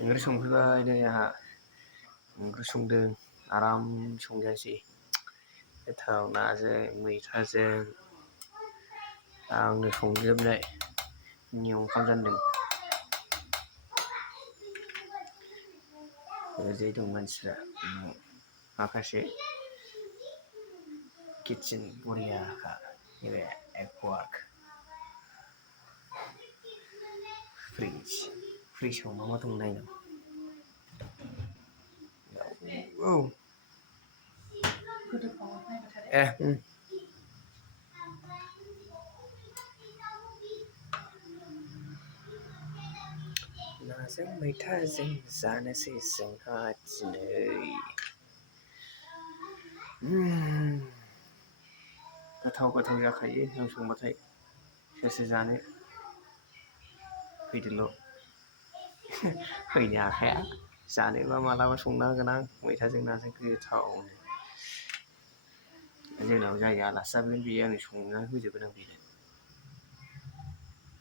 ओंख्रि संफैबाय नै आंहा ओंख्रि संदों आराम संजासै गोथाव नाजों मैथाजों आंनो संजोबनाय नि ओंखाम जानदों ओरैजाय दं मानसिफ्रा माखासे किटचेन बरियाखा नैबे एक्वार्क फ्रिजआव मा दं नायनां औ ए नाजों मैथाजों जानोसै जोंहा दिनै गोथाव जाखायो आं संबाथाय सोर जानो फैदोल' फैनो हाखाया जानोबा मालाबा संना होगोन आं मैथाजों नाजों गोथावनो जोंनाव जाय आलासि जाफैगोन बेयो आंनो संनानै होजोबगोन आं बेनो